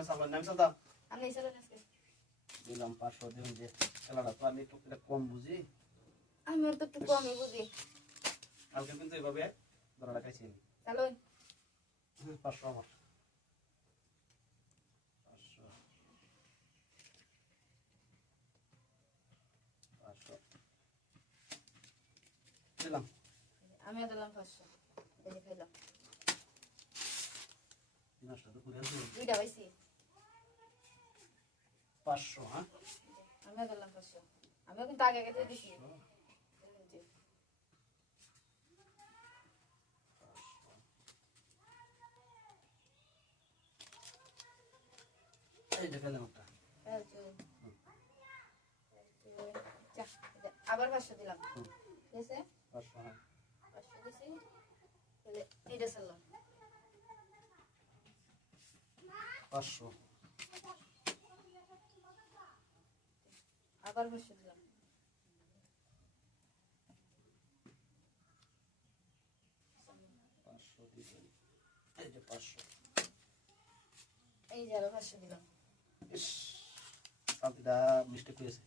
না সামনে নাম সাদা আমি এই চলেন আজকে দিলাম 500 দিন যে খেলাটা তো আমি একটু কম বুঝি আমি তো একটু কমই বুঝি কালকে কিন্তু এইভাবে ধরা খাইছি চলো 500 আমার 500 দিলাম আমি দিলাম 500 এই যে খাইলাম নষ্ট তো করে আছে দুইটা পাইছি 500 হ্যাঁ আমি দিলাম 500 আমি কিন্তু আগে আগে দিয়ে দিছি এই যে খেলাম একটা আবার 500 দিলাম ঠিক আছে 500 হ্যাঁ 500 দিছি তাহলে এইটা চললাম 500 আবার 500 দিলাম 500 দিবেন এই যে 500 এই যে আরো 500 দিলাম ইস কালকেটা মিস্টেক হয়েছে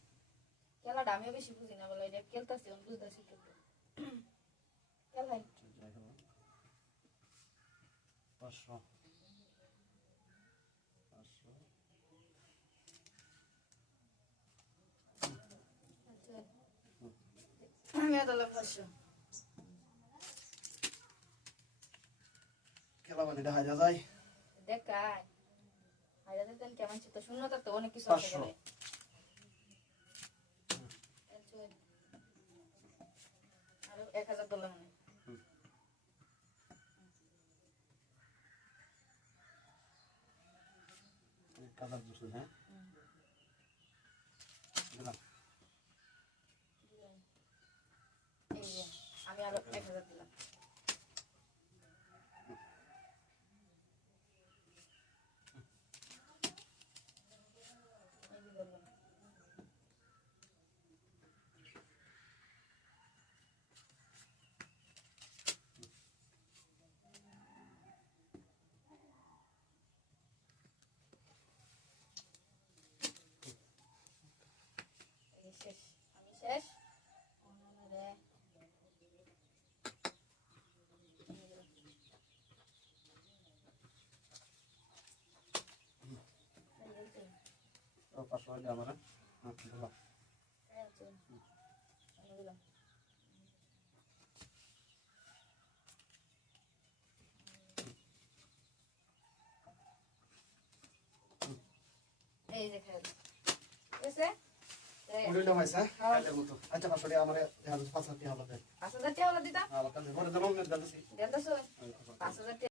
খেলাটা আমিও বেশি বুঝি না বলে এটা খেলতেছি আমি বুঝতেছি কিন্তু খেলাই 500 আমি দিলাম 500 খেলা মানে দেখা যায় দেখাই আইরা দেন কেমন চিত্ত শূন্যতা তো অনেক কিছু আছে 500 বলে আরো 1000 দিলাম মানে কালার দুটো হ্যাঁ দিলাম এই যে আমি আরো 1000 দিলাম এই যে দিলাম শেষ আমি শেষ ওনারে ও 500 হইলে আমার হ্যাঁ দিলাম দিলাম এই যে খেল ঠিক আছে ওইটা হইছে কালের মতো আচ্ছা 500 টাকা আমারে 5000 টাকা হবে 5000 টাকা হলো দিতা আমার কাছে বড় দাম না দাদা দেন তো 5000